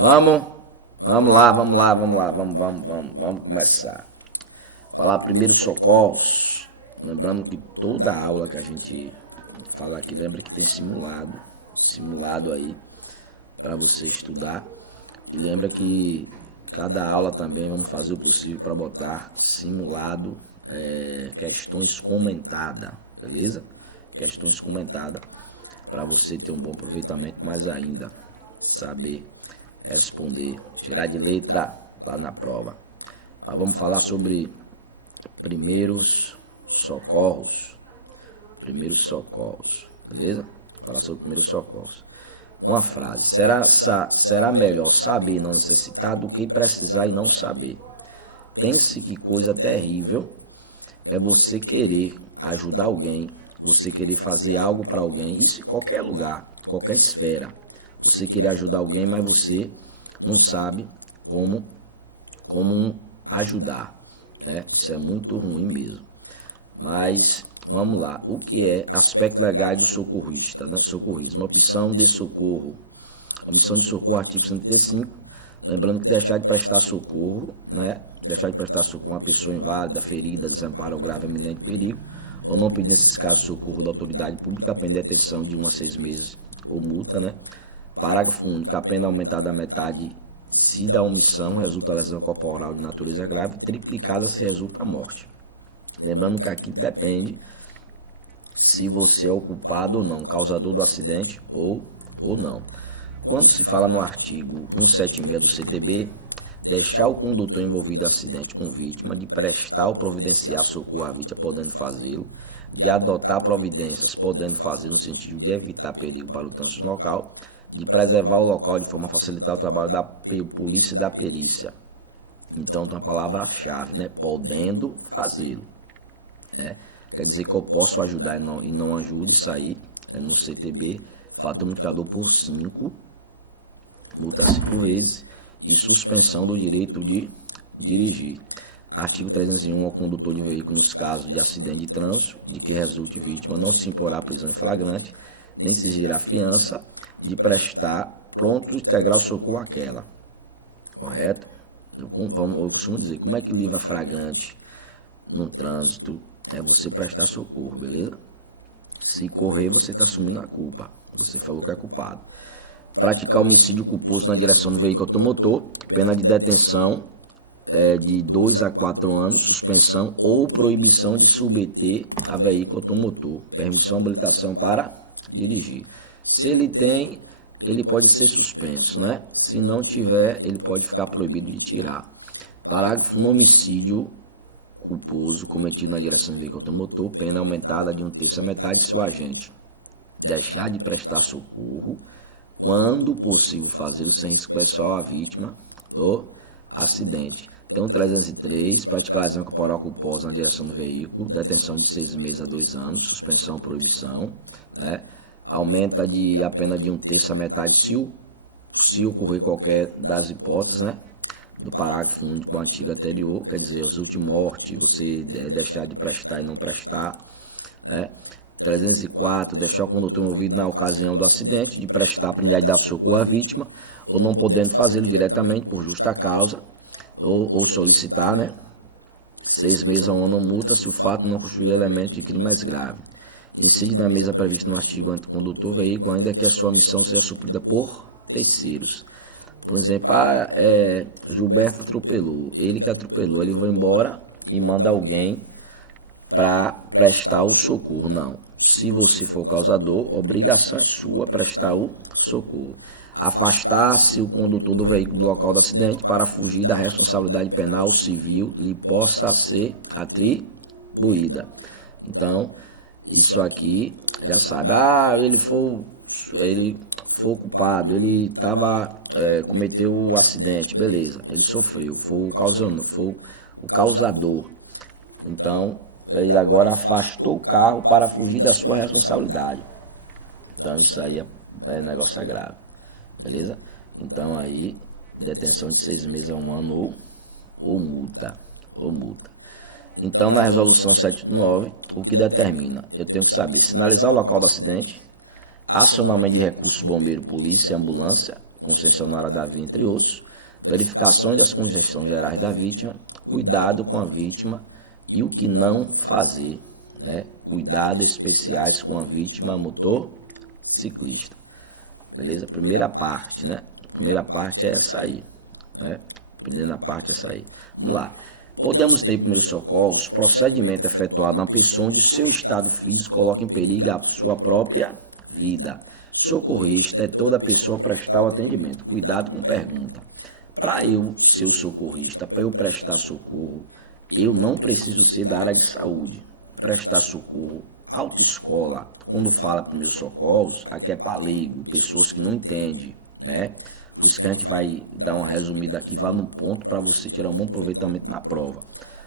Vamos, vamos começar. Falar primeiro socorros. Lembrando que toda aula que a gente fala aqui, lembra que tem simulado aí para você estudar. E lembra que cada aula também vamos fazer o possível para botar simulado, questões comentadas, beleza? Questões comentadas para você ter um bom aproveitamento, mas ainda saber responder, tirar de letra lá na prova. Mas vamos falar sobre primeiros socorros. Primeiros socorros, beleza? Falar sobre primeiros socorros. Uma frase: será melhor saber e não necessitar do que precisar e não saber. Pense que coisa terrível é você querer ajudar alguém, você querer fazer algo para alguém, isso em qualquer lugar, qualquer esfera. Você querer ajudar alguém, mas você não sabe como ajudar, né? Isso é muito ruim mesmo. Mas vamos lá, o que é aspectos legais do socorrista, né? Socorrismo, opção de socorro. A missão de socorro, artigo 135, lembrando que deixar de prestar socorro, né? Deixar de prestar socorro a uma pessoa inválida, ferida, desamparo ou grave iminente perigo, ou não pedir nesses casos socorro da autoridade pública, pena de detenção de 1 a 6 meses ou multa, né? Parágrafo único, a pena aumentada da metade se da omissão resulta lesão corporal de natureza grave, triplicada se resulta morte. Lembrando que aqui depende se você é o culpado ou não, causador do acidente ou não. Quando se fala no artigo 176 do CTB, deixar o condutor envolvido em acidente com vítima, de prestar ou providenciar socorro à vítima, podendo fazê-lo, de adotar providências, podendo fazer no sentido de evitar perigo para o trânsito local, de preservar o local de forma a facilitar o trabalho da polícia e da perícia. Então tem uma palavra-chave, né? Podendo fazê-lo. Né? Quer dizer que eu posso ajudar e não ajudo, isso aí é no CTB, fator multiplicador por 5, multa 5 vezes e suspensão do direito de dirigir. Artigo 301, ao condutor de veículo nos casos de acidente de trânsito, de que resulte vítima, não se imporá prisão em flagrante, nem se exigirá fiança, de prestar pronto e integral socorro àquela. Correto? Eu costumo dizer, como é que livra flagrante no trânsito? É você prestar socorro, beleza? Se correr, você está assumindo a culpa. Você falou que é culpado. Praticar homicídio culposo na direção do veículo automotor, pena de detenção de 2 a 4 anos, suspensão ou proibição de submeter a veículo automotor. Permissão, habilitação para dirigir. Se ele tem, ele pode ser suspenso, né? Se não tiver, ele pode ficar proibido de tirar. Parágrafo: no homicídio culposo cometido na direção do veículo automotor, pena aumentada de 1/3 a metade se o agente deixar de prestar socorro, quando possível fazê-lo sem risco pessoal à vítima do acidente. Então, 303, praticar lesão corporal culposa na direção do veículo, detenção de 6 meses a 2 anos, suspensão, proibição, né? Aumenta a pena de 1/3 a metade se ocorrer qualquer das hipóteses, né? Do parágrafo único do artigo anterior, quer dizer, resulte morte, você deixar de prestar e não prestar, né? 304, deixar o condutor envolvido na ocasião do acidente de prestar a dar socorro à vítima, ou não podendo fazê-lo diretamente por justa causa, ou solicitar, né? 6 meses a 1 ano multa se o fato não constituir elemento de crime mais grave. Incide na mesa prevista no artigo anticondutor veículo, ainda que a sua missão seja suprida por terceiros. Por exemplo, Gilberto atropelou, ele que atropelou, ele vai embora e manda alguém para prestar o socorro. Não, se você for o causador, obrigação é sua prestar o socorro. Afastar-se o condutor do veículo do local do acidente para fugir da responsabilidade penal civil lhe possa ser atribuída. Então, isso aqui, já sabe, ele foi o culpado, ele cometeu o acidente, beleza, ele sofreu, foi o causador. Então, ele agora afastou o carro para fugir da sua responsabilidade. Então, isso aí é negócio grave, beleza? Então, aí, detenção de 6 meses a 1 ano ou multa. Então, na resolução 789, o que determina? Eu tenho que saber sinalizar o local do acidente, acionamento de recursos, bombeiro, polícia, ambulância, concessionária da via, entre outros, verificações das condições gerais da vítima, cuidado com a vítima e o que não fazer, né? Cuidados especiais com a vítima motociclista. Beleza? Primeira parte, né? Primeira parte é essa aí, né? Primeira parte é essa aí. Vamos lá. Podemos ter primeiros socorros, procedimento efetuado na pessoa onde o seu estado físico coloca em perigo a sua própria vida. Socorrista é toda pessoa prestar o atendimento. Cuidado com pergunta. Para eu ser o socorrista, para eu prestar socorro, eu não preciso ser da área de saúde. Prestar socorro, autoescola, quando fala primeiros socorros, aqui é para leigo, pessoas que não entendem, né? Por isso que a gente vai dar uma resumida aqui, vai num ponto para você tirar um bom aproveitamento na prova.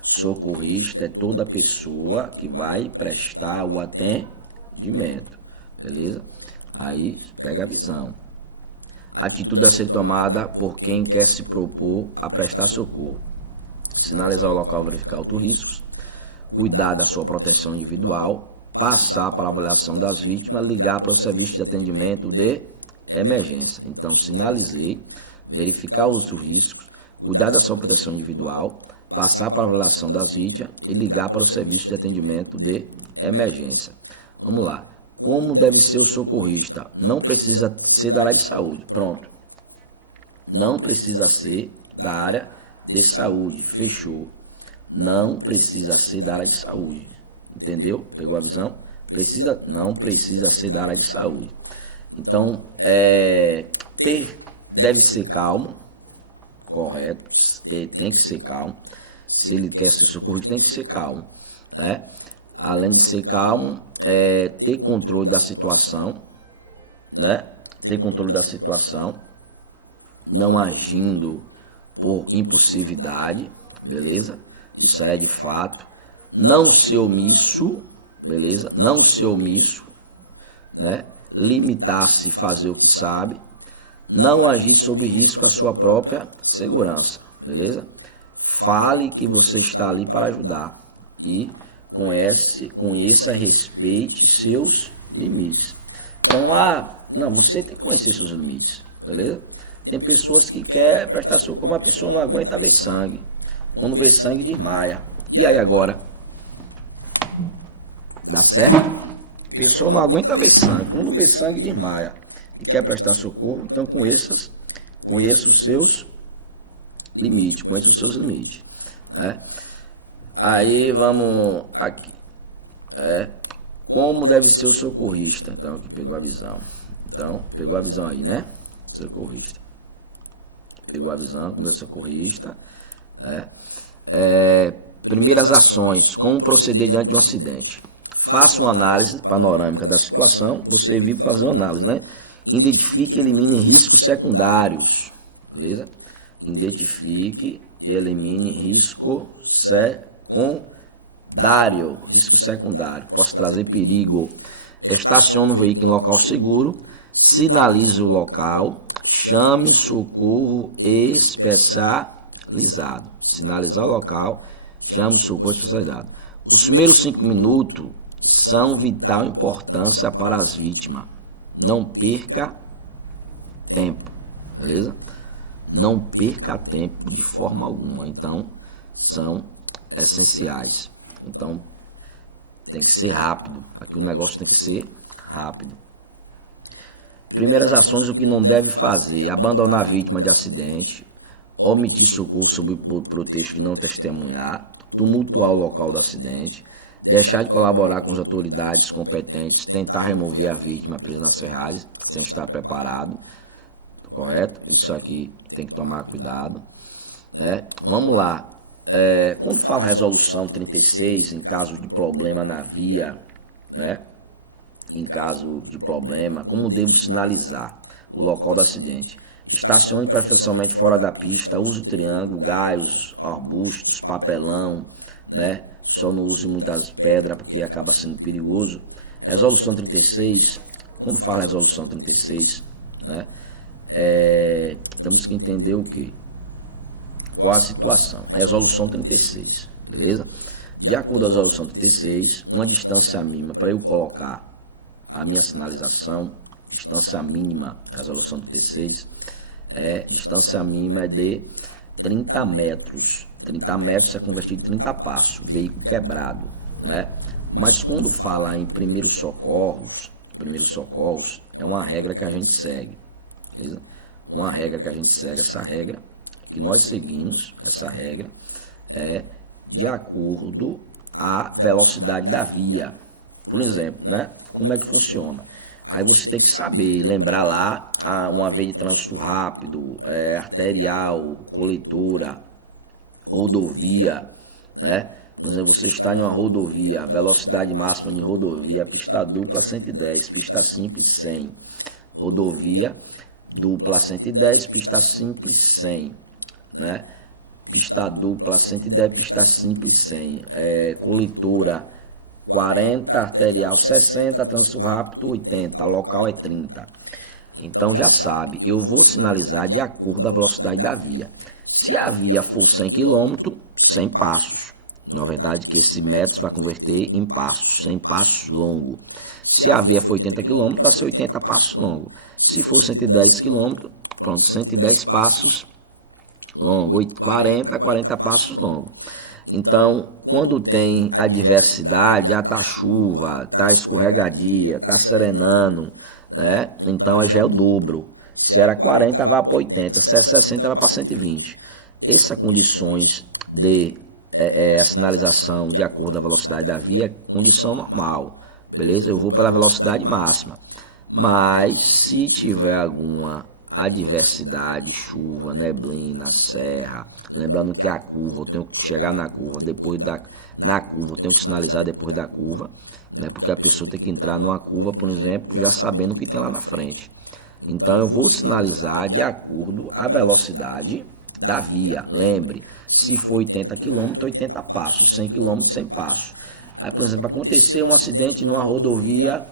Socorrista é toda pessoa que vai prestar o atendimento, beleza? Aí pega a visão. Atitude a ser tomada por quem quer se propor a prestar socorro. Sinalizar o local, verificar outros riscos, cuidar da sua proteção individual, passar para a avaliação das vítimas, ligar para o serviço de atendimento de emergência. Então, sinalizei, verificar os riscos, cuidar da sua proteção individual, passar para a avaliação das vítimas e ligar para o serviço de atendimento de emergência. Vamos lá. Como deve ser o socorrista? Não precisa ser da área de saúde. Pronto. Não precisa ser da área de saúde. Fechou. Não precisa ser da área de saúde. Entendeu? Pegou a visão? Não precisa ser da área de saúde. Então, deve ser calmo. Correto. Tem que ser calmo. Se ele quer ser socorrista, tem que ser calmo, né? Além de ser calmo, ter controle da situação, né? Ter controle da situação, não agindo por impulsividade, beleza? Isso aí é de fato. Não ser omisso, beleza? Não ser omisso, né? Limitar-se a fazer o que sabe. Não agir sob risco à sua própria segurança, beleza? Fale que você está ali para ajudar e conheça, respeite seus limites. Então, não, você tem que conhecer seus limites, beleza? Tem pessoas que querem prestar socorro, mas a pessoa não aguenta ver sangue. Quando vê sangue, desmaia. E aí agora? Dá certo? A pessoa não aguenta ver sangue. Quando vê sangue, desmaia. E quer prestar socorro, então conheça os seus limites, né? Aí vamos aqui. Como deve ser o socorrista? Então, aqui pegou a visão. Então, pegou a visão aí, né? Socorrista. Pegou a visão como é socorrista, né? Primeiras ações. Como proceder diante de um acidente? Faça uma análise panorâmica da situação. Você vive fazendo análise, né? Identifique e elimine riscos secundários. Beleza? Identifique e elimine risco secundário. Risco secundário. Posso trazer perigo. Estacione o veículo em local seguro. Sinalize o local. Chame socorro especializado. Sinalizar o local. Chame socorro especializado. Os primeiros 5 minutos são vital importância para as vítimas. Não perca tempo, beleza? Não perca tempo de forma alguma. Então, são essenciais. Então, tem que ser rápido. Aqui o negócio tem que ser rápido. Primeiras ações, o que não deve fazer: abandonar a vítima de acidente, omitir socorro sob o pretexto de não testemunhar, tumultuar o local do acidente, deixar de colaborar com as autoridades competentes, tentar remover a vítima presa nas ferragens, sem estar preparado, correto? Isso aqui tem que tomar cuidado, né? Vamos lá. Quando fala resolução 36, em caso de problema na via, né? Em caso de problema, como devo sinalizar o local do acidente? Estacione preferencialmente fora da pista, use o triângulo, galhos, arbustos, papelão, né? Só não use muitas pedras porque acaba sendo perigoso. Resolução 36, quando fala resolução 36, né? Temos que entender o que? Qual a situação? Resolução 36, beleza? De acordo com a resolução 36, uma distância mínima para eu colocar a minha sinalização, distância mínima, resolução 36, Distância mínima é de 30 metros. 30 metros é convertido em 30 passos, veículo quebrado, né? Mas quando fala em primeiros socorros é uma regra que a gente segue, beleza? Uma regra que a gente segue, essa regra que nós seguimos, essa regra é de acordo à velocidade da via. Por exemplo, né? Como é que funciona? Aí você tem que saber, lembrar lá uma via de trânsito rápido, arterial, coletora, rodovia, né? Por exemplo, você está em uma rodovia, velocidade máxima de rodovia, pista dupla 110, pista simples 100. Rodovia dupla 110, pista simples 100, né? Pista dupla 110, pista simples 100. Coletora 40, arterial 60, trânsito rápido 80, local é 30. Então já sabe, eu vou sinalizar de acordo com a velocidade da via. Se a via for 100 km, 100 passos. Na verdade, que esse metros vai converter em passos, 100 passos longo. Se a via for 80 km, vai ser 80 passos longo. Se for 110 km, pronto, 110 passos longo, 40 passos longo. Então, quando tem adversidade, tá chuva, tá escorregadia, tá serenando, né? Então já é o dobro. Se era 40, vai para 80. Se é 60, vai para 120. Essas condições de a sinalização de acordo com a velocidade da via é condição normal, beleza? Eu vou pela velocidade máxima. Mas se tiver alguma adversidade, chuva, neblina, serra, lembrando que a curva, eu tenho que chegar na curva, na curva eu tenho que sinalizar depois da curva, né? Porque a pessoa tem que entrar numa curva, por exemplo, já sabendo o que tem lá na frente. Então eu vou sinalizar de acordo com a velocidade da via. Lembre, se for 80 km, 80 passos, 100 km, 100 passos. Aí, por exemplo, aconteceu um acidente numa rodovia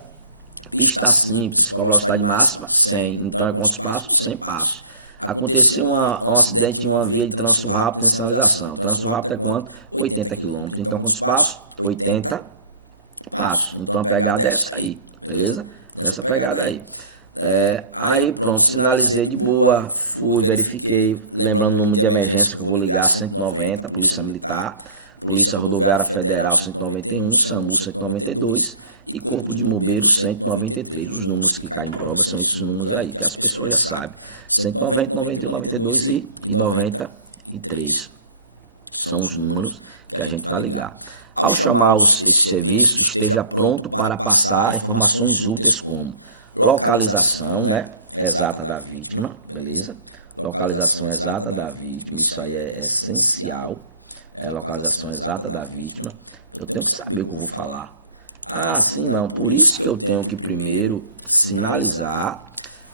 pista simples, com a velocidade máxima, 100. Então é quantos passos? 100 passos. Aconteceu um acidente em uma via de trânsito rápido em sinalização. Trânsito rápido é quanto? 80 km. Então quantos passos? 80 passos. Então a pegada é essa aí, beleza? Nessa pegada aí. Aí pronto, sinalizei de boa, fui, verifiquei, lembrando o número de emergência que eu vou ligar, 190, Polícia Militar, Polícia Rodoviária Federal 191, SAMU 192 e Corpo de Bombeiros 193. Os números que caem em prova são esses números aí, que as pessoas já sabem. 190, 91, 92 e 93. São os números que a gente vai ligar. Ao chamar esse serviço, esteja pronto para passar informações úteis como localização, né, exata da vítima, beleza? Localização exata da vítima, isso aí é essencial. Localização exata da vítima. Eu tenho que saber o que eu vou falar. Ah, sim, não. Por isso que eu tenho que primeiro sinalizar,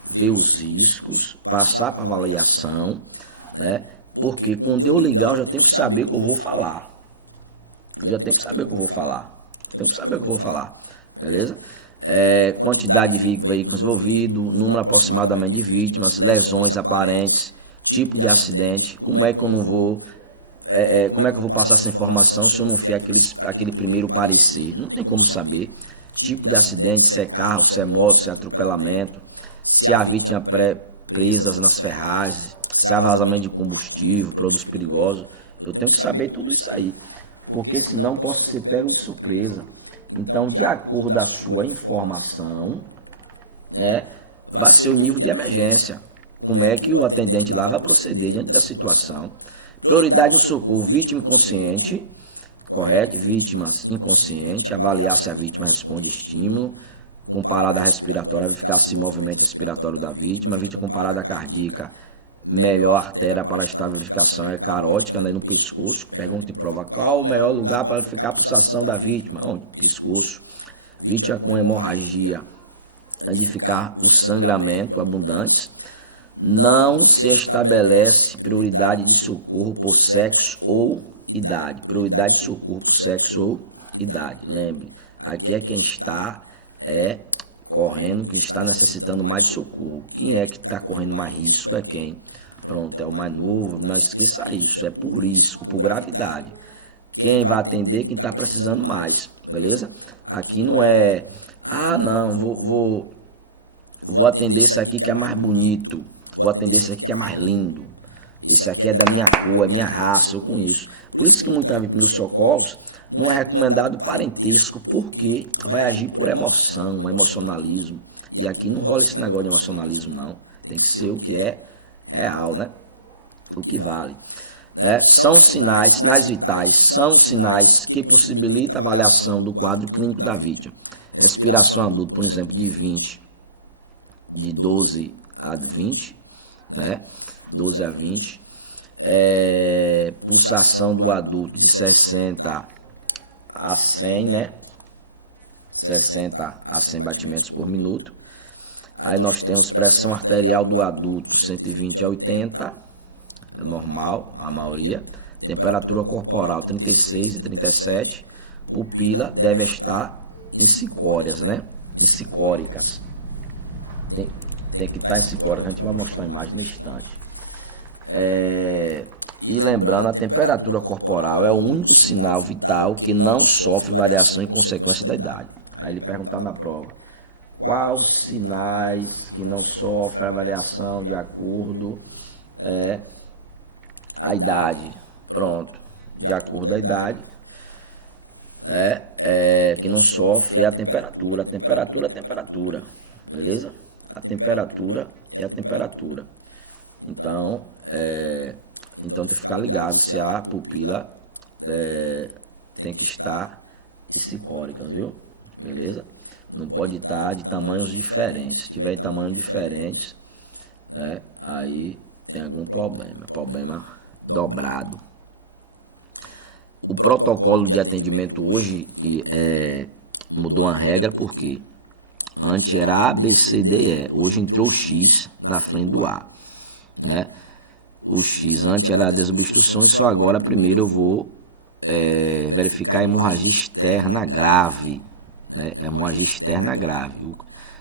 ver os riscos, passar para avaliação, né? Porque quando eu ligar, eu já tenho que saber o que eu vou falar. Beleza? Quantidade de veículos envolvidos, número aproximadamente de vítimas, lesões aparentes, tipo de acidente, como é que eu não vou... como é que eu vou passar essa informação se eu não fizer aquele primeiro parecer? Não tem como saber. Tipo de acidente, se é carro, se é moto, se é atropelamento, se há vítima presas nas ferragens, se há vazamento de combustível, produtos perigosos. Eu tenho que saber tudo isso aí, porque senão posso ser pego de surpresa. Então, de acordo com a sua informação, né, vai ser o nível de emergência. Como é que o atendente lá vai proceder diante da situação? Prioridade no socorro, vítima inconsciente, correto? Vítimas inconsciente, avaliar se a vítima responde estímulo, com parada respiratória, verificar se movimento respiratório da vítima, vítima com parada cardíaca, melhor artéria para esta verificação é carótica, né, no pescoço. Pergunta e prova qual o melhor lugar para verificar a pulsação da vítima? Onde? Pescoço. Vítima com hemorragia, verificar o sangramento abundante. Não se estabelece prioridade de socorro por sexo ou idade. Prioridade de socorro por sexo ou idade. Lembre, aqui é quem está correndo, quem está necessitando mais de socorro. Quem é que está correndo mais risco é quem? Pronto, é o mais novo. Não esqueça isso, é por risco, por gravidade. Quem vai atender quem está precisando mais, beleza? Aqui não é, não, vou atender esse aqui que é mais bonito. vou atender esse aqui que é mais lindo, esse aqui é da minha cor, é minha raça, eu conheço. Por isso que muitas vezes nos socorros não é recomendado parentesco, porque vai agir por emoção, emocionalismo. E aqui não rola esse negócio de emocionalismo, não. Tem que ser o que é real, né? O que vale. Né? São sinais vitais, são sinais que possibilitam a avaliação do quadro clínico da vítima. Respiração adulta, por exemplo, de 12 a 20, né? 12 a 20. Pulsação do adulto de 60 a 100, né? 60 a 100 batimentos por minuto. Aí nós temos pressão arterial do adulto 120 a 80, é normal, a maioria. Temperatura corporal 36 e 37. Pupila deve estar em sicórias, né? Em sicóricas. Tem que estar em sicóricas, a gente vai mostrar a imagem no instante. E lembrando, a temperatura corporal é o único sinal vital que não sofre variação em consequência da idade. Aí ele perguntar na prova, quais sinais que não sofrem a variação de acordo a idade? Pronto, de acordo à idade, que não sofre é a temperatura, beleza? A temperatura é a temperatura. Então, tem que ficar ligado se a pupila tem que estar em sicóricas, viu? Beleza? Não pode estar de tamanhos diferentes. Se tiver em tamanhos diferentes, né, aí tem algum problema dobrado. O protocolo de atendimento hoje mudou a regra, porque antes era A, B, C, D, E. Hoje entrou o X na frente do A, né? O X antes era desobstruções, só agora primeiro eu vou verificar a hemorragia externa grave, né? Hemorragia externa grave.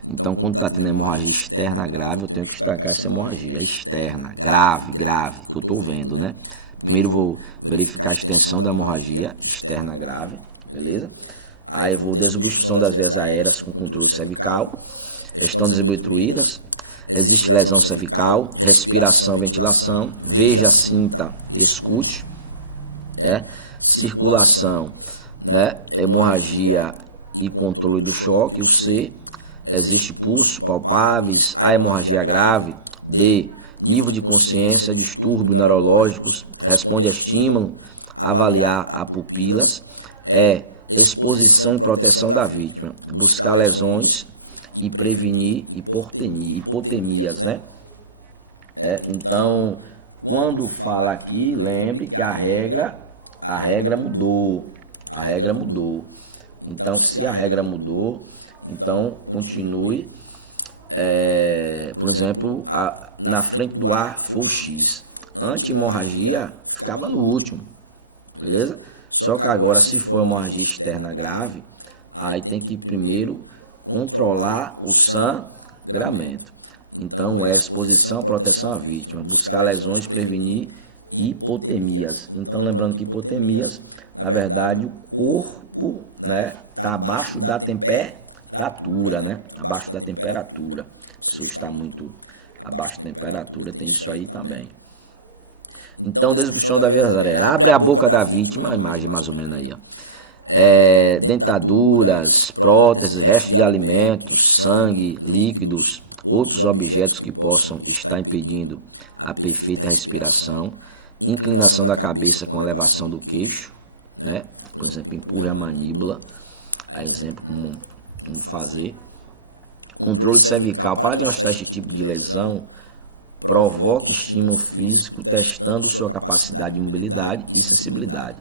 Então, quando está tendo hemorragia externa grave, eu tenho que destacar essa hemorragia externa grave, que eu estou vendo, né? Primeiro vou verificar a extensão da hemorragia externa grave, beleza? Aí vou desobstrução das vias aéreas com controle cervical, estão desobstruídas, existe lesão cervical, respiração, ventilação, veja, sinta, escute, né? Circulação, né? Hemorragia e controle do choque. O C, existe pulso palpáveis, a hemorragia grave. D, nível de consciência, distúrbios neurológicos, responde a estímulo, avaliar a pupilas. Exposição e proteção da vítima, buscar lesões e prevenir hipotemias, né? Então, quando fala aqui, lembre que a regra mudou. Então, se a regra mudou, então continue. Por exemplo, na frente do A for o X. Anti-hemorragia ficava no último, beleza? Só que agora, se for hemorragia externa grave, aí tem que primeiro controlar o sangramento. Então, exposição, proteção à vítima, buscar lesões, prevenir hipotemias. Então, lembrando que hipotemias, na verdade, o corpo, né, está abaixo da temperatura, né? Abaixo da temperatura. A pessoa está muito abaixo da temperatura, tem isso aí também. Então, desobstrução da via aérea. Abre a boca da vítima, a imagem mais ou menos aí, ó. Dentaduras, próteses, restos de alimentos, sangue, líquidos, outros objetos que possam estar impedindo a perfeita respiração, inclinação da cabeça com elevação do queixo, né? Por exemplo, empurre a maníbula, a exemplo como fazer. Controle cervical. Para diagnosticar este tipo de lesão, provoque estímulo físico testando sua capacidade de mobilidade e sensibilidade.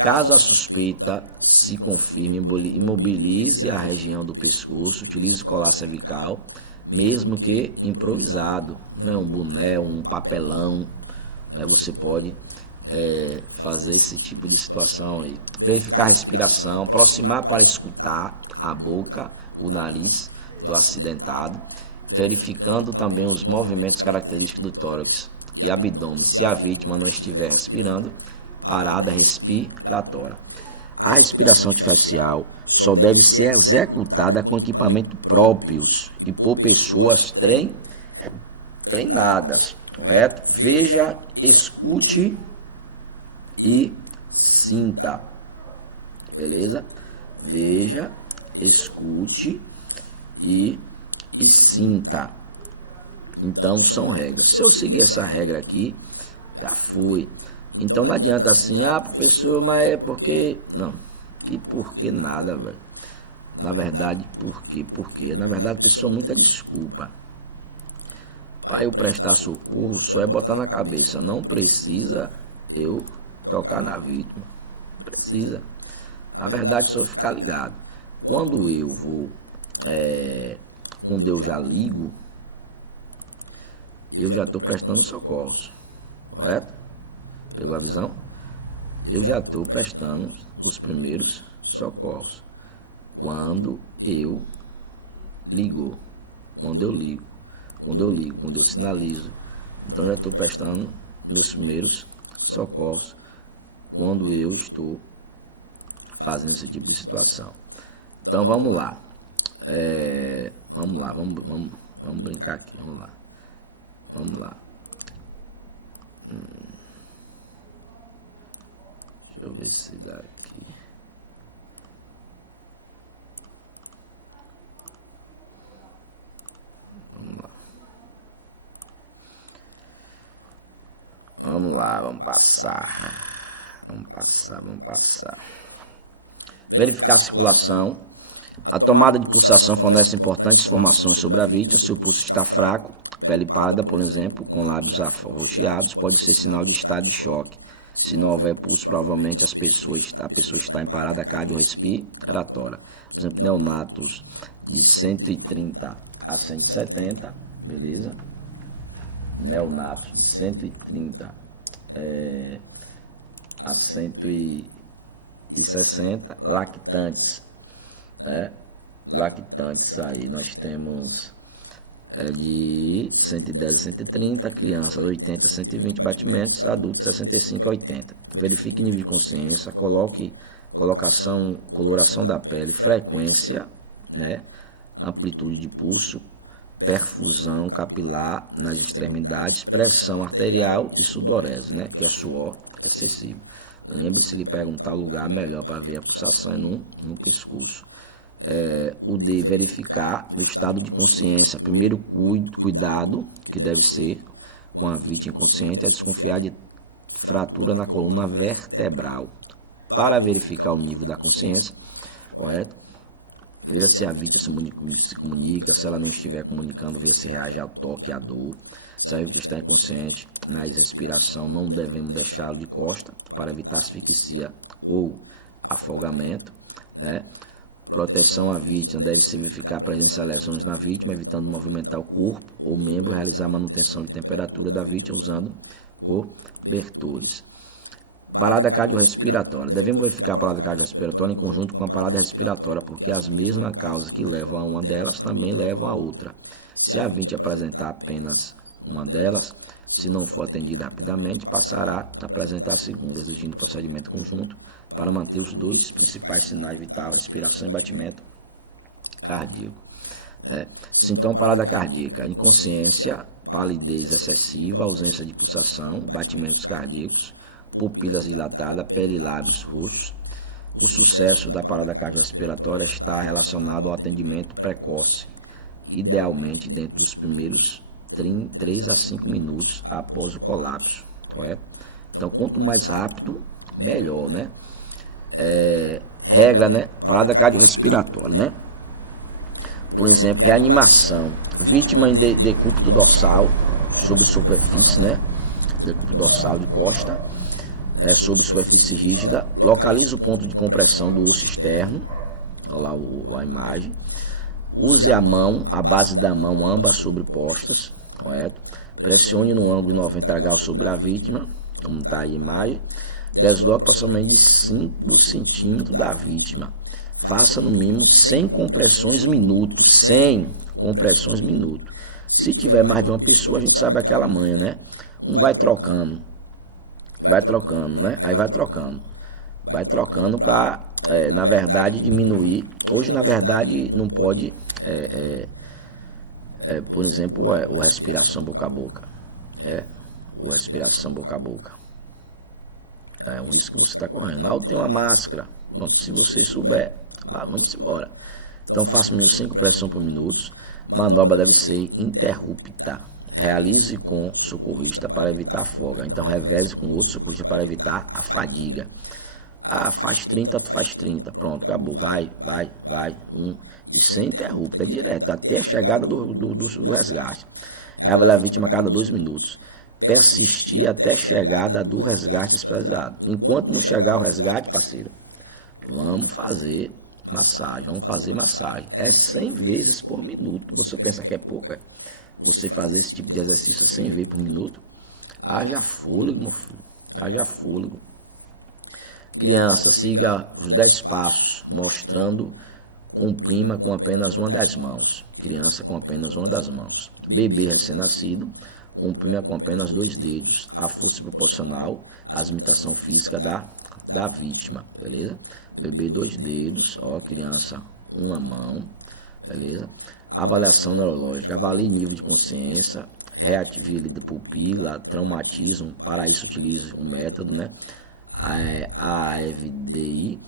Caso a suspeita se confirme, imobilize a região do pescoço, utilize colar cervical, mesmo que improvisado, né? Um boné, um papelão, né? Você pode fazer esse tipo de situação aí. Verificar a respiração, aproximar para escutar a boca, o nariz do acidentado, verificando também os movimentos característicos do tórax e abdômen. Se a vítima não estiver respirando, parada respiratória. A respiração artificial só deve ser executada com equipamentos próprios e por pessoas treinadas, correto? Veja, escute e sinta, beleza? Veja, escute e sinta. Então são regras. Se eu seguir essa regra aqui, já fui. Então não adianta assim, professor, mas é porque... Não, que porquê nada, velho. Na verdade, porque na verdade a pessoa muita desculpa. Para eu prestar socorro, só é botar na cabeça. Não precisa eu tocar na vítima. Não precisa. Na verdade, só ficar ligado. Quando eu vou, quando eu já ligo, eu já estou prestando socorros. Correto? Pegou a visão? Eu já estou prestando os primeiros socorros. Quando eu ligo, quando eu sinalizo. Então já estou prestando meus primeiros socorros quando eu estou fazendo esse tipo de situação. Então vamos lá. Vamos brincar aqui, vamos lá. Deixa eu ver se dá aqui. Vamos lá, vamos passar. Verificar a circulação. A tomada de pulsação fornece importantes informações sobre a vítima. Se o pulso está fraco, pele pálida, por exemplo, com lábios arroxeados, pode ser sinal de estado de choque. Se não houver pulso, provavelmente a pessoa está em parada cardiorrespiratória. Por exemplo, neonatos de 130 a 170, beleza? Neonatos de 130 a 160, lactantes, lactantes aí nós temos de 110 a 130, crianças 80 a 120 batimentos, adultos 65 a 80. Verifique nível de consciência, coloração da pele, frequência, amplitude de pulso, perfusão capilar nas extremidades, pressão arterial e sudorese, que é suor excessivo. Lembre-se, se lhe perguntar lugar melhor para ver a pulsação é no pescoço. O D, verificar o estado de consciência. Primeiro cuidado que deve ser com a vítima inconsciente é desconfiar de fratura na coluna vertebral. Para verificar o nível da consciência, correto? Veja se a vítima se comunica, se ela não estiver comunicando, veja se reage ao toque e à dor. Se a vítima está inconsciente, na respiração, não devemos deixá-lo de costa para evitar asfixia ou afogamento, Proteção à vítima, deve-se verificar a presença de lesões na vítima, evitando movimentar o corpo ou membro, realizar a manutenção de temperatura da vítima usando cobertores. Parada cardiorrespiratória. Devemos verificar a parada cardiorrespiratória em conjunto com a parada respiratória, porque as mesmas causas que levam a uma delas também levam a outra. Se a vítima apresentar apenas uma delas, se não for atendida rapidamente, passará a apresentar a segunda, exigindo procedimento conjunto para manter os dois principais sinais vitais, respiração e batimento cardíaco. Sintoma parada cardíaca: inconsciência, palidez excessiva, ausência de pulsação, batimentos cardíacos, pupilas dilatadas, pele e lábios roxos. O sucesso da parada cardiorrespiratória está relacionado ao atendimento precoce, idealmente dentro dos primeiros 3 a 5 minutos após o colapso, correto? Então, quanto mais rápido, melhor, Regra, parada cardiorrespiratória, Por exemplo, reanimação. Vítima em decúbito dorsal, sobre superfície, Decúbito dorsal de costa, sobre superfície rígida. Localize o ponto de compressão do osso externo. Olha lá a imagem. Use a mão, a base da mão, ambas sobrepostas, correto? Pressione no ângulo de 90 graus sobre a vítima, como está aí a imagem. Desloque aproximadamente de 5 centímetros da vítima. Faça no mínimo 100 compressões minuto. 100 compressões minuto. Se tiver mais de uma pessoa, a gente sabe aquela manha, Um vai trocando. Aí vai trocando para, na verdade, diminuir. Hoje, na verdade, não pode Por exemplo, o respiração boca a boca. O respiração boca a boca. É um risco que você está correndo. Tem uma máscara. Bom, se você souber, vamos embora. Então, faça 1.005 pressão por minuto. Manobra deve ser interrupta. Realize com socorrista para evitar a folga. Então, reveze com outro socorrista para evitar a fadiga. Faz 30, tu faz 30. Pronto, acabou. Vai. E sem interrupta, direto, até a chegada do resgate. Reavaliar a vítima a cada 2 minutos. Persistir até a chegada do resgate especializado. Enquanto não chegar o resgate, parceiro, vamos fazer massagem. É 100 vezes por minuto. Você pensa que é pouco, Você fazer esse tipo de exercício 100 vezes por minuto? Haja fôlego, meu filho. Haja fôlego. Criança, siga os 10 passos, mostrando, comprima com apenas uma das mãos. Criança com apenas uma das mãos. Bebê recém-nascido, comprima com apenas 2 dedos. A força proporcional à limitação física da vítima, beleza? Bebê 2 dedos, criança uma mão, beleza? Avaliação neurológica, avalie nível de consciência, reatividade pupila, traumatismo. Para isso utilize um método, né? A AVDI,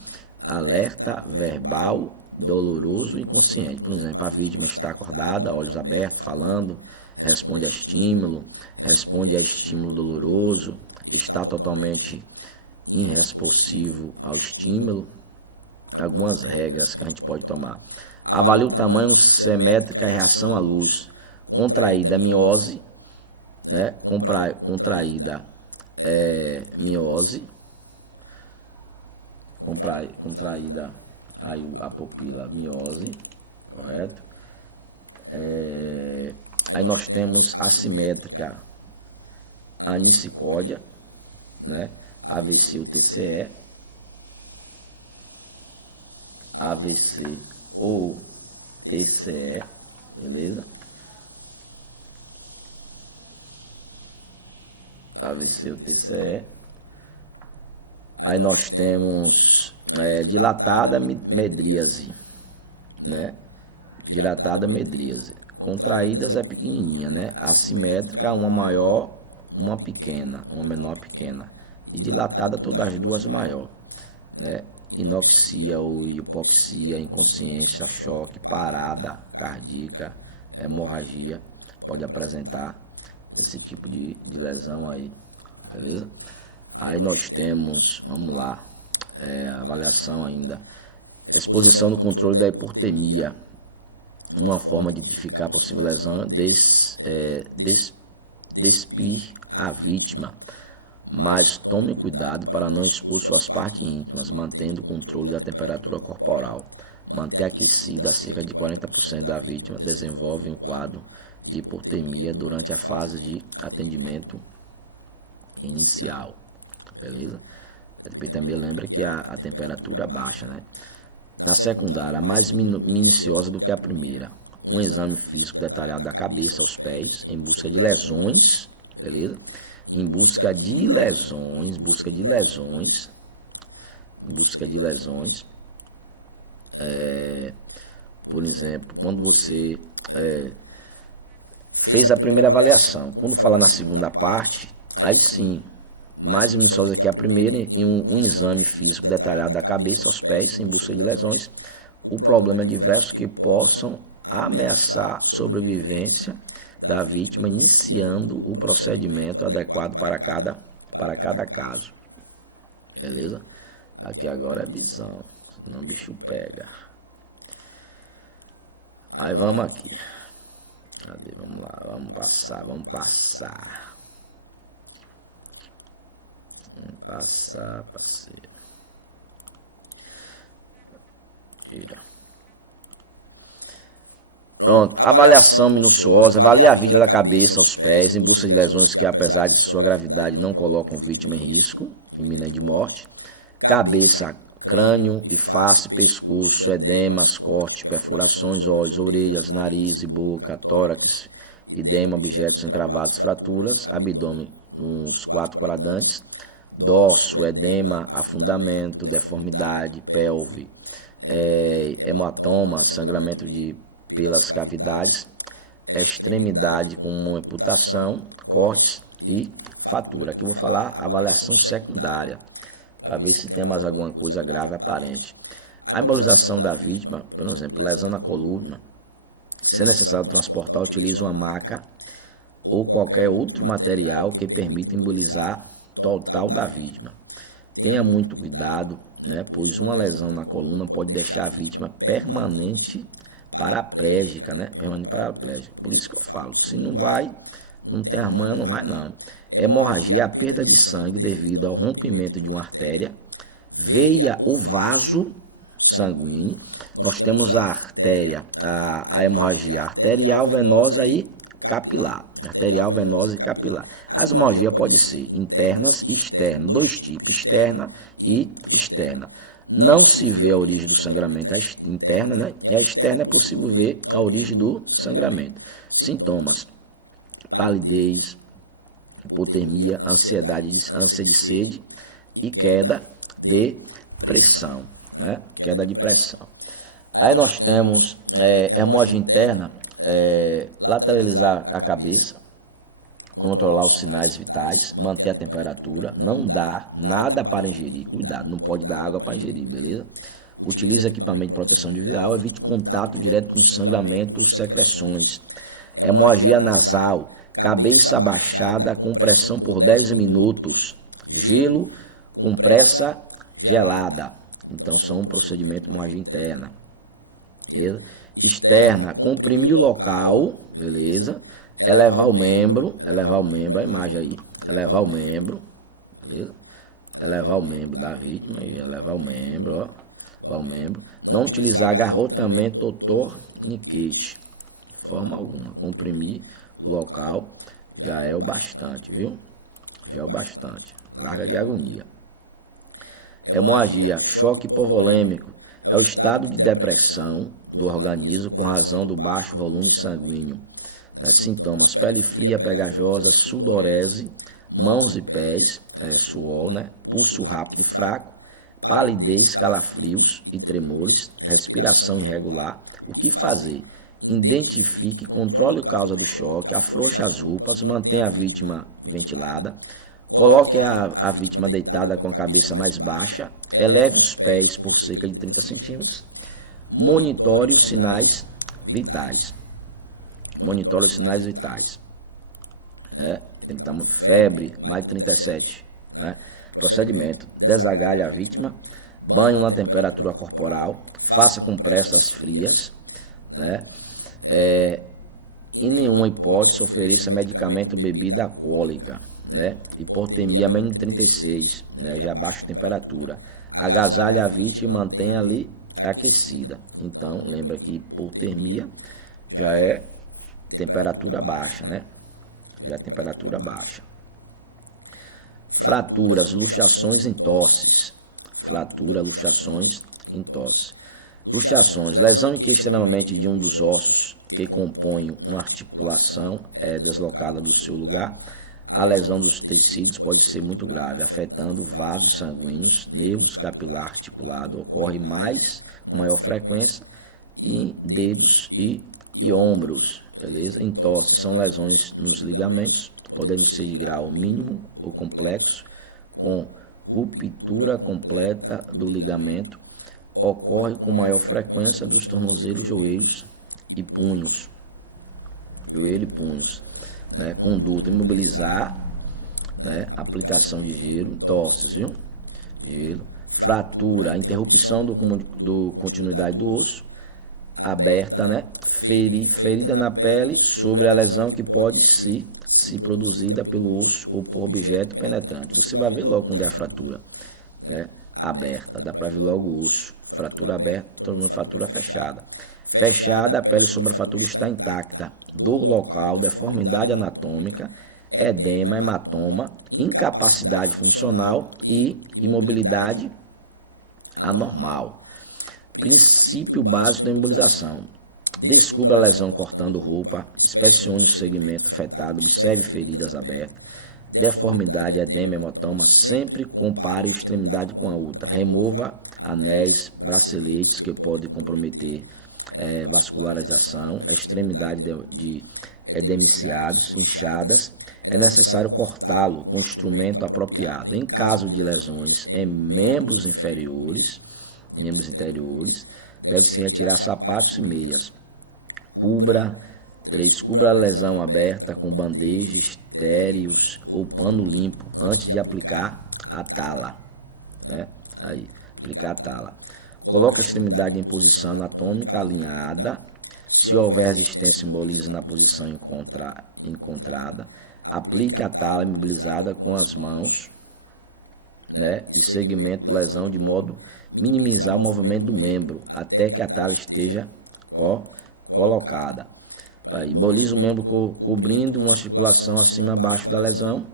alerta verbal doloroso e inconsciente. Por exemplo, a vítima está acordada, olhos abertos, falando, responde a estímulo doloroso, está totalmente irresponsivo ao estímulo. Algumas regras que a gente pode tomar. Avalie o tamanho simétrica e reação à luz. Contraída, miose, né? Contraída, miose. Contraída aí a pupila, miose, correto? Aí nós temos assimétrica, anicicódia, né? AVC ou TCE, AVC ou TCE, beleza? AVC ou TCE. Aí nós temos dilatada medríase, né? Dilatada medríase. Contraídas é pequenininha, né? Assimétrica, uma maior, uma pequena, uma menor, pequena. E dilatada, todas as duas maior, né? Inoxia ou hipoxia, inconsciência, choque, parada cardíaca, hemorragia. Pode apresentar esse tipo de lesão aí, beleza? Aí nós temos, vamos lá, avaliação ainda, exposição no controle da hipotermia. Uma forma de identificar a possível lesão é despir a vítima, mas tome cuidado para não expor suas partes íntimas, mantendo o controle da temperatura corporal. Manter aquecida, cerca de 40% da vítima desenvolve um quadro de hipotermia durante a fase de atendimento inicial. Beleza? Também lembra que a temperatura baixa, né? Na secundária, mais minuciosa do que a primeira. Um exame físico detalhado da cabeça aos pés, em busca de lesões, beleza? Em busca de lesões. Por exemplo, quando você fez a primeira avaliação, quando fala na segunda parte, aí sim, mais minuciosa que a primeira, em um exame físico detalhado da cabeça aos pés, em busca de lesões, o problema é diversos que possam ameaçar a sobrevivência da vítima, iniciando o procedimento adequado para cada caso. Beleza? Aqui agora é visão, senão o bicho pega. Aí vamos aqui. Cadê? Vamos lá, vamos passar. Vamos passar, parceiro. Tira. Pronto, avaliação minuciosa, avalie a vítima da cabeça aos pés, em busca de lesões que, apesar de sua gravidade, não colocam vítima em risco iminente de morte. Cabeça, crânio e face, pescoço, edemas, cortes, perfurações, olhos, orelhas, nariz e boca, tórax, edema, objetos encravados, fraturas, abdômen nos 4 quadrantes, dorso, edema, afundamento, deformidade, pelve, hematoma, sangramento pelas cavidades, extremidade com amputação, cortes e fratura. Aqui eu vou falar avaliação secundária, para ver se tem mais alguma coisa grave aparente. A embolização da vítima, por exemplo, lesão na coluna, se é necessário transportar, utilize uma maca ou qualquer outro material que permita embolizar total da vítima. Tenha muito cuidado, né, pois uma lesão na coluna pode deixar a vítima permanente paraplégica, né? Permanente paraplégica. Por isso que eu falo, se não vai, não tem as manhas, não vai não. Hemorragia é a perda de sangue devido ao rompimento de uma artéria, veia ou vaso sanguíneo. Nós temos a artéria, a hemorragia arterial, venosa e capilar. Arterial, venosa e capilar. As hemorragias podem ser internas e externas, dois tipos, externa e externa. Não se vê a origem do sangramento interna, né? E a externa é possível ver a origem do sangramento. Sintomas: palidez, hipotermia, ansiedade, ânsia de sede e queda de pressão, né? Queda de pressão. Aí nós temos hemorragia interna, lateralizar a cabeça, controlar os sinais vitais, manter a temperatura, não dá nada para ingerir, cuidado, não pode dar água para ingerir, beleza? Utilize equipamento de proteção individual, evite contato direto com sangramento, secreções. Hemorragia nasal, cabeça abaixada com pressão por 10 minutos, gelo com pressa gelada, então são um procedimento de hemorragia interna. Beleza? Externa, comprimir o local, beleza? Elevar o membro, a imagem aí, elevar o membro, beleza? Elevar o membro da vítima, e elevar o membro, ó, elevar o membro. Não utilizar agarrotamento ou torniquete, de forma alguma. Comprimir o local já é o bastante, viu? Já é o bastante. Larga de agonia. Hemorragia, choque hipovolêmico, é o estado de depressão do organismo com razão do baixo volume sanguíneo. Sintomas: pele fria, pegajosa, sudorese, mãos e pés, suor, né? Pulso rápido e fraco, palidez, calafrios e tremores, respiração irregular. O que fazer? Identifique, controle a causa do choque, afrouxe as roupas, mantenha a vítima ventilada, coloque a vítima deitada com a cabeça mais baixa, eleve os pés por cerca de 30 centímetros, monitore os sinais vitais. Monitore os sinais vitais. Tem que estar muito febre, mais de 37. Né? Procedimento: desagalhe a vítima, banho na temperatura corporal, faça compressas frias, né? Em nenhuma hipótese ofereça medicamento bebida alcoólica, né? Hipotermia menos de 36, né? Já baixa temperatura. Agasalhe a vítima e mantenha ali aquecida. Então, lembra que hipotermia já é temperatura baixa, né? Já é temperatura baixa. Fraturas, luxações em tosses. Fratura, luxações em tosse. Luxações, lesão em que extremamente de um dos ossos que compõem uma articulação é deslocada do seu lugar. A lesão dos tecidos pode ser muito grave, afetando vasos sanguíneos, nervos, capilar articulado. Ocorre com maior frequência em dedos e ombros, beleza? Em tosse, são lesões nos ligamentos, podendo ser de grau mínimo ou complexo, com ruptura completa do ligamento. Ocorre com maior frequência dos tornozelos, joelhos e punhos. Joelho e punhos. Né? Conduta: imobilizar, né? Aplicação de gelo, tosses, viu? Gelo. Fratura, interrupção do continuidade do osso, aberta, né? Ferida na pele sobre a lesão que pode ser produzida pelo osso ou por objeto penetrante. Você vai ver logo quando é a fratura, né? Aberta, dá para ver logo o osso. Fratura aberta, tornando fratura fechada. Fechada, a pele sobre a fratura está intacta. Dor local, deformidade anatômica, edema, hematoma, incapacidade funcional e imobilidade anormal. Princípio básico da embolização: descubra a lesão cortando roupa, inspecione o segmento afetado, observe feridas abertas, deformidade, edema, hematoma, sempre compare a extremidade com a outra. Remova anéis, braceletes que podem comprometer vascularização, extremidade de edemiciados, inchadas, é necessário cortá-lo com instrumento apropriado. Em caso de lesões em membros interiores, deve-se retirar sapatos e meias. Cubra a lesão aberta com bandeja, estéreos ou pano limpo antes de aplicar a tala. Né? Aí, aplicar a tala. Coloque a extremidade em posição anatômica alinhada. Se houver resistência, embolize na posição encontrada. Aplique a tala imobilizada com as mãos, né? E segmento lesão de modo a minimizar o movimento do membro até que a tala esteja colocada. Embolize o membro cobrindo uma articulação acima e abaixo da lesão.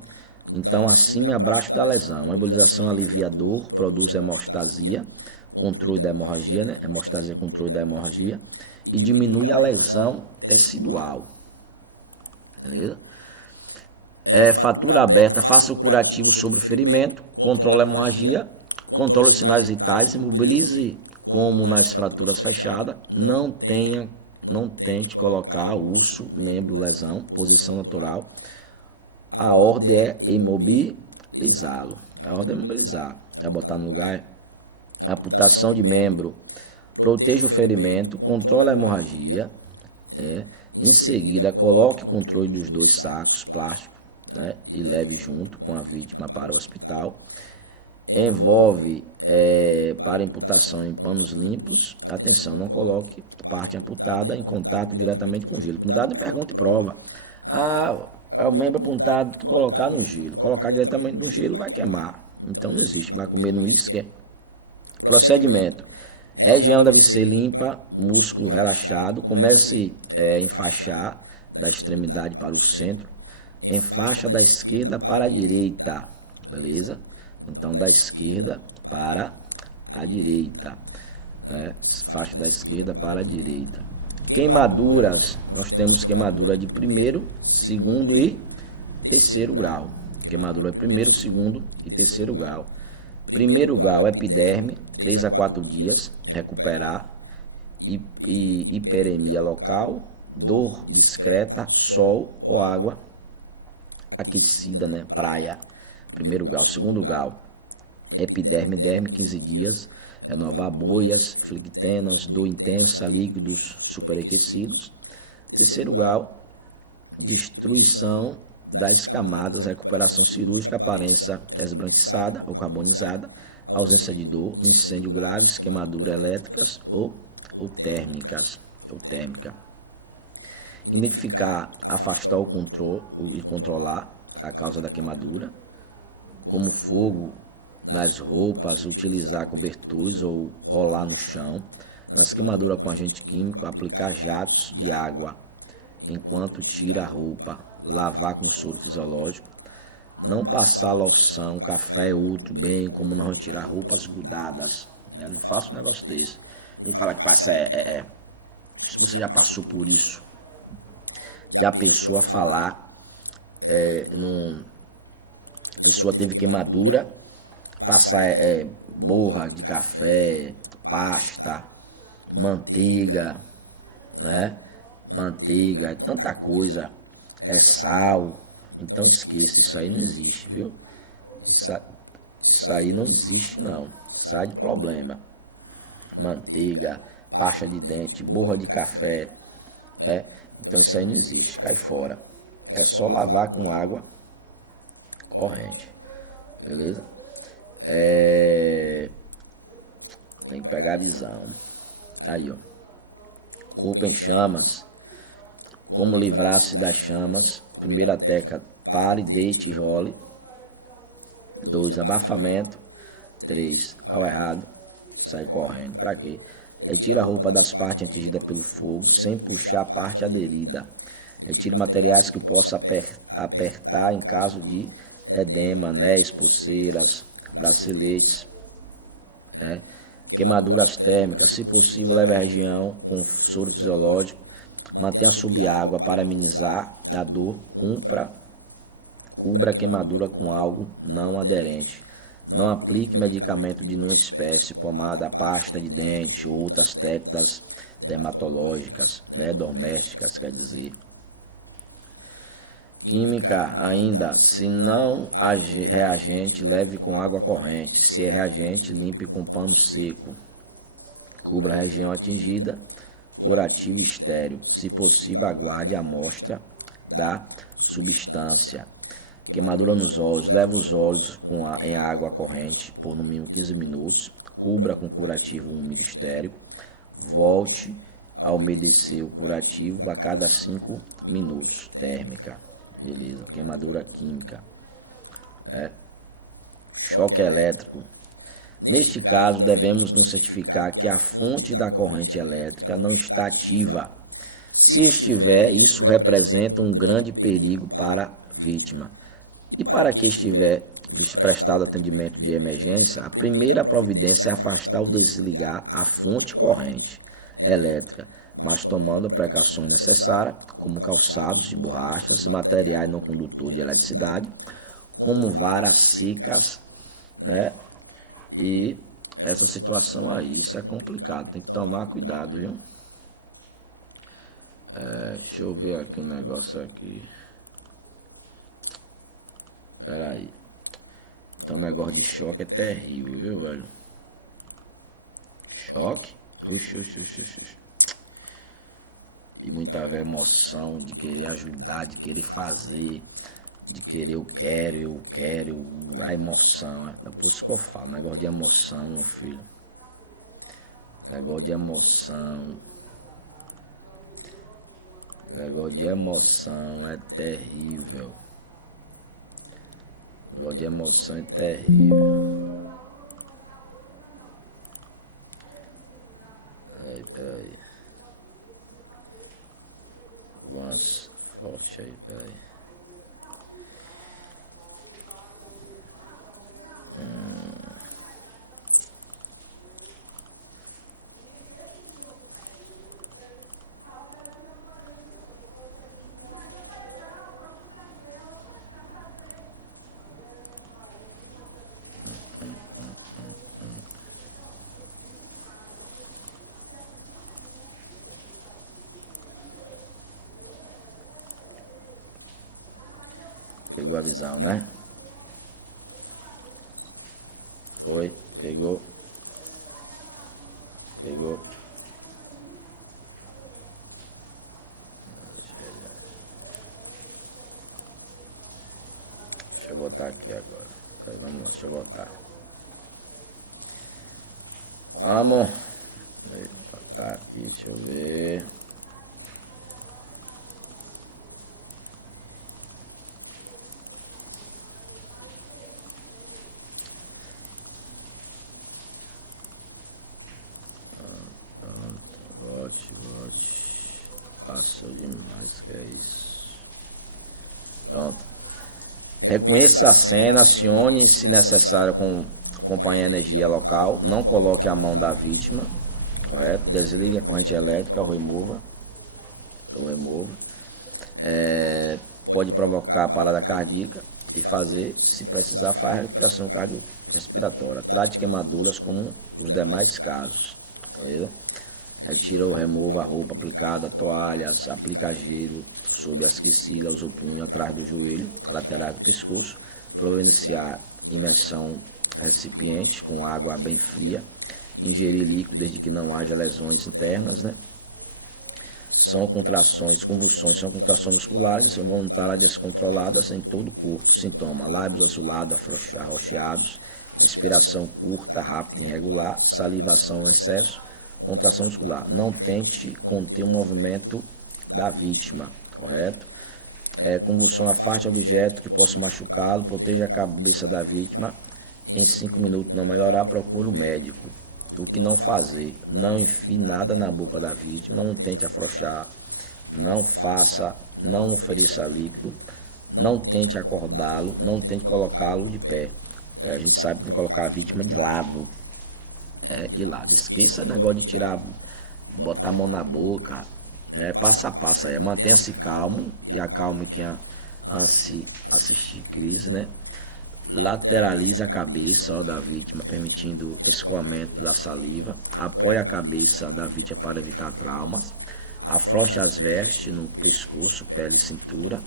Então, acima e abaixo da lesão. A embolização alivia a dor, produz hemostasia, controle da hemorragia, né? Hemostasia, controle da hemorragia. E diminui a lesão tecidual. Beleza? Fratura aberta, faça o curativo sobre o ferimento, controle a hemorragia, controle os sinais vitais, imobilize como nas fraturas fechadas, não tente colocar o urso, membro, lesão, posição natural. A ordem é imobilizá-lo. É botar no lugar. Amputação de membro. Proteja o ferimento, controle a hemorragia. Em seguida, coloque o controle dos 2 sacos plásticos, né, e leve junto com a vítima para o hospital. Envolve para imputação em panos limpos. Atenção, não coloque parte amputada em contato diretamente com gelo. Cuidado em pergunta e prova. É o membro apontado, colocar no gelo. Colocar diretamente no gelo vai queimar. Então não existe. Vai comer no isque. Procedimento. Região deve ser limpa, músculo relaxado. Comece a enfaixar da extremidade para o centro. Enfaixa da esquerda para a direita. Beleza? Então da esquerda para a direita. Né? Faixa da esquerda para a direita. Queimaduras, nós temos queimadura de 1º, 2º e 3º grau. Queimadura de 1º, 2º e 3º grau. 1º grau, epiderme, 3 a 4 dias, recuperar, hiperemia local, dor discreta, sol ou água aquecida, né? Praia. 1º grau. 2º grau, epiderme, 15 dias, renovar boias, flictenas, dor intensa, líquidos superaquecidos. 3º grau, destruição das camadas, recuperação cirúrgica, aparência esbranquiçada ou carbonizada, ausência de dor, incêndio graves, queimaduras elétricas ou térmica. Identificar, afastar o controle e controlar a causa da queimadura, como fogo nas roupas, utilizar cobertores ou rolar no chão. Nas queimaduras com agente químico, aplicar jatos de água enquanto tira a roupa, lavar com soro fisiológico, não passar loção, café ou outro bem, como não retirar roupas grudadas. Né? Não faça um negócio desse. A gente fala que passa se você já passou por isso, já pensou a falar, a pessoa teve queimadura, passar borra de café, pasta, manteiga, né? Manteiga, tanta coisa, sal. Então esqueça, isso aí não existe, viu? Isso aí não existe, não. Sai de problema. Manteiga, pasta de dente, borra de café, né? Então isso aí não existe, cai fora. É só lavar com água corrente, beleza? Tem que pegar a visão. Aí, ó. Corpo em chamas. Como livrar-se das chamas. Primeira técnica, pare, deite e role. 2, abafamento. 3, ao errado, sai correndo. Pra quê? Retira a roupa das partes atingidas pelo fogo, sem puxar a parte aderida. Retire materiais que possa apertar em caso de edema, anéis, pulseiras, braceletes, né? Queimaduras térmicas, se possível, leve a região com soro fisiológico, mantenha sob água para minimizar a dor, cubra a queimadura com algo não aderente. Não aplique medicamento de nenhuma espécie, pomada, pasta de dente ou outras técnicas dermatológicas, né, domésticas, quer dizer. Química ainda, se não reagente, leve com água corrente. Se é reagente, limpe com pano seco. Cubra a região atingida, curativo e estéril. Se possível, aguarde a amostra da substância. Queimadura nos olhos, leve os olhos em água corrente por no mínimo 15 minutos. Cubra com curativo úmido estéril. Volte a umedecer o curativo a cada 5 minutos. Térmica. Beleza, queimadura química. Choque elétrico. Neste caso, devemos nos certificar que a fonte da corrente elétrica não está ativa. Se estiver, isso representa um grande perigo para a vítima. E para que estiver prestado atendimento de emergência, a primeira providência é afastar ou desligar a fonte corrente elétrica, mas tomando precauções necessárias, como calçados de borrachas, materiais não condutores de eletricidade, como varas secas, né? E essa situação aí, isso é complicado, tem que tomar cuidado, viu? Deixa eu ver aqui um negócio aqui. Pera aí. Então o negócio de choque é terrível, viu, velho? Choque? Oxi. E muita emoção de querer ajudar, de querer fazer, de querer eu quero, a emoção. É por isso que eu falo, negócio de emoção, meu filho. Negócio de emoção. Negócio de emoção é terrível. Negócio de emoção é terrível. Peraí. Once forte aí, peraí. Pegou a visão, né? Foi, pegou. Deixa eu botar aqui agora. Aí, vamos lá, deixa eu botar. Vamos. Aí, botar aqui, deixa eu ver. Vote. Passou demais, que é isso. Pronto. Reconheça a cena, acione se necessário com companhia energia local. Não coloque a mão da vítima. Correto? Desligue a corrente elétrica ou remova. Pode provocar parada cardíaca e fazer, se precisar, faz respiração cardiorrespiratória. Trate queimaduras como os demais casos. Beleza? Retira ou remova a roupa aplicada, toalhas, aplica gelo sobre as quixilas, o punho atrás do joelho, laterais do pescoço, providenciar imersão recipiente com água bem fria, ingerir líquido desde que não haja lesões internas, né? Convulsões são contrações musculares involuntárias descontroladas em todo o corpo. Sintoma: lábios azulados, arroxeados, respiração curta, rápida e irregular, salivação em excesso, contração muscular. Não tente conter o movimento da vítima, correto? Convulsão: afaste objeto que possa machucá-lo, proteja a cabeça da vítima. Em 5 minutos não melhorar, procure o médico. O que não fazer: não enfie nada na boca da vítima, não tente afrouxar, não ofereça líquido, não tente acordá-lo, não tente colocá-lo de pé. A gente sabe que tem que colocar a vítima de lado. De lado. Esqueça o negócio de tirar, botar a mão na boca, né? Passo a passo aí. Mantenha-se calmo e acalme quem assistir crise, né? lateralize a cabeça da vítima, permitindo escoamento da saliva, apoie a cabeça da vítima para evitar traumas, afrouxe as vestes no pescoço, pele e cintura,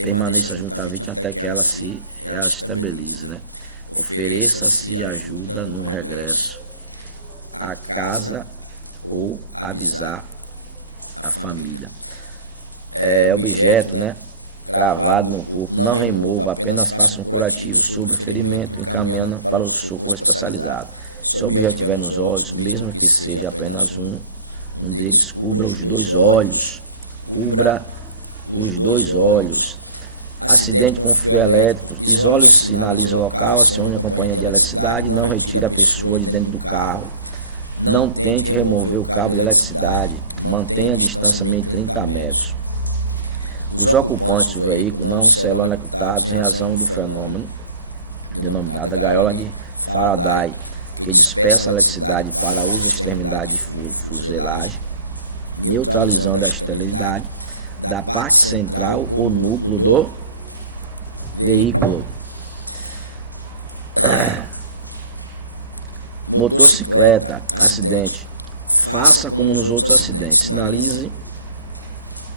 permaneça junto à vítima até que ela se estabilize, né? Ofereça-se ajuda no regresso à casa ou avisar a família. Objeto, né, cravado no corpo, não remova, apenas faça um curativo sobre o ferimento, encaminhando para o socorro especializado. Se o objeto estiver nos olhos, mesmo que seja apenas um deles, cubra os dois olhos. Cubra os dois olhos. Acidente com fio elétrico, isole e sinalize o local, acione a companhia de eletricidade, não retire a pessoa de dentro do carro. Não tente remover o cabo de eletricidade, mantenha a distância de 30 metros. Os ocupantes do veículo não serão eletrocutados em razão do fenômeno denominado gaiola de Faraday, que dispersa a eletricidade para uso extremidade de fuselagem, neutralizando a esterilidade da parte central ou núcleo do veículo. Motocicleta, acidente. Faça como nos outros acidentes.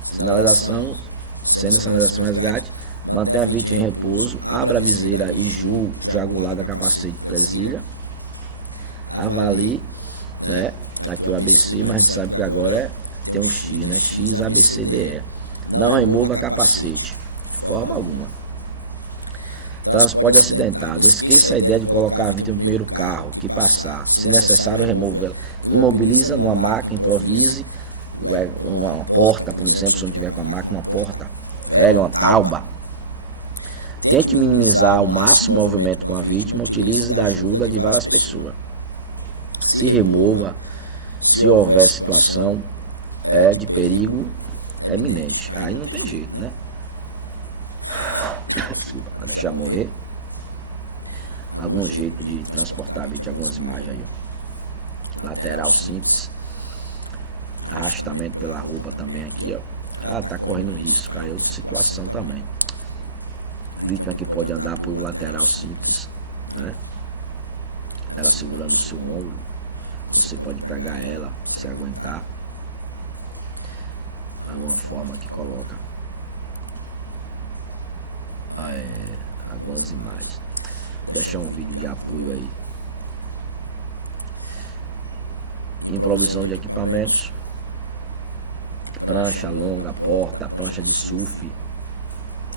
Sinalização, sendo sinalização resgate. Mantenha a vítima em repouso. Abra a viseira e jugular da capacete presilha. Avalie, né? Aqui o ABC, mas a gente sabe que agora tem um X, né? X, A, B, C, D, E. Não remova capacete, de forma alguma. Transporte acidentado. Esqueça a ideia de colocar a vítima no primeiro carro que passar. Se necessário, remova-la. Imobiliza numa maca, improvise uma porta, por exemplo, se não tiver com a máquina, uma porta velha, uma tauba. Tente minimizar ao máximo o movimento com a vítima, utilize da ajuda de várias pessoas. Se remova, se houver situação de perigo eminente. Aí não tem jeito, né? Desculpa, para deixar morrer. Algum jeito de transportar a vítima, algumas imagens aí, ó. Lateral simples. Arrastamento pela roupa também aqui, ó. Tá correndo risco. Aí outra situação também. Vítima que pode andar por lateral simples, né? Ela segurando o seu ombro. Você pode pegar ela, se aguentar. Alguma forma que coloca algumas imagens. Deixar um vídeo de apoio aí. Improvisão de equipamentos. Prancha longa, porta, prancha de surf,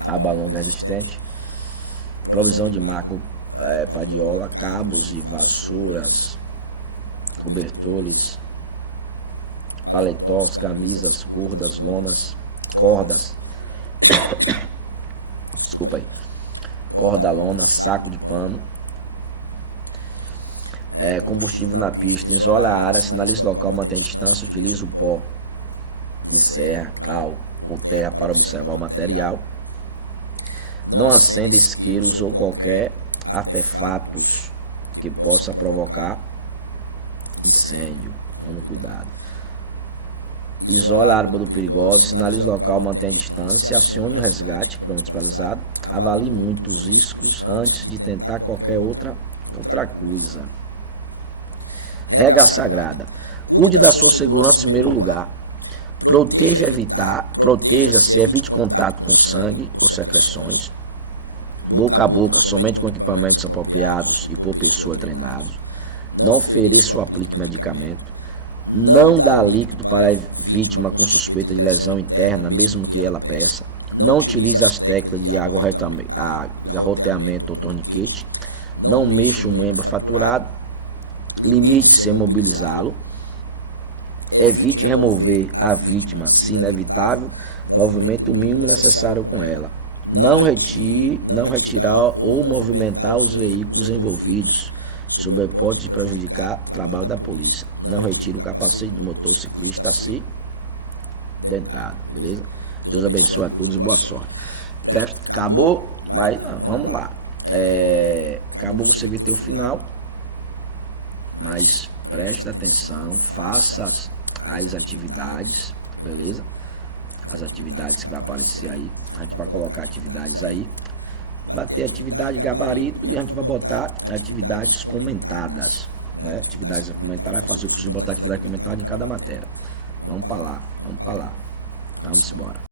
aba longa resistente. Provisão de marco, padiola, cabos e vassouras, cobertores, paletós, camisas, cordas, lonas, cordas. Desculpa aí. Corda, lona, saco de pano. Combustível na pista. Isola a área, sinalize o local, mantém a distância, utiliza o pó de serra, cal ou terra para observar o material. Não acenda isqueiros ou qualquer artefatos que possa provocar incêndio. Tome cuidado. Isola a área do perigoso, sinalize o local, mantenha a distância, acione o resgate, pronto, paralisado. Avalie muito os riscos antes de tentar qualquer outra coisa. Regra sagrada. Cuide da sua segurança em primeiro lugar. Proteja-se, evite contato com sangue ou secreções. Boca a boca, somente com equipamentos apropriados e por pessoa treinados. Não ofereça ou aplique medicamento. Não dá líquido para a vítima com suspeita de lesão interna, mesmo que ela peça. Não utilize as técnicas de agarroteamento ou torniquete. Não mexa o membro fraturado. Limite-se a imobilizá-lo. Evite remover a vítima, se inevitável, movimento mínimo necessário com ela. Não retirar ou movimentar os veículos envolvidos, sob a hipótese de prejudicar o trabalho da polícia. Não retire o capacete do motociclista acidentado, beleza? Deus abençoe a todos e boa sorte. Acabou, mas não, vamos lá. Acabou, você vai ter o final, mas preste atenção, faça as atividades, beleza? As atividades que vai aparecer aí, a gente vai colocar atividades aí. vai ter atividade gabarito e a gente vai botar atividades comentadas, né? Atividades comentadas, vai fazer o curso de botar atividade comentada em cada matéria. Vamos para lá, vamos embora.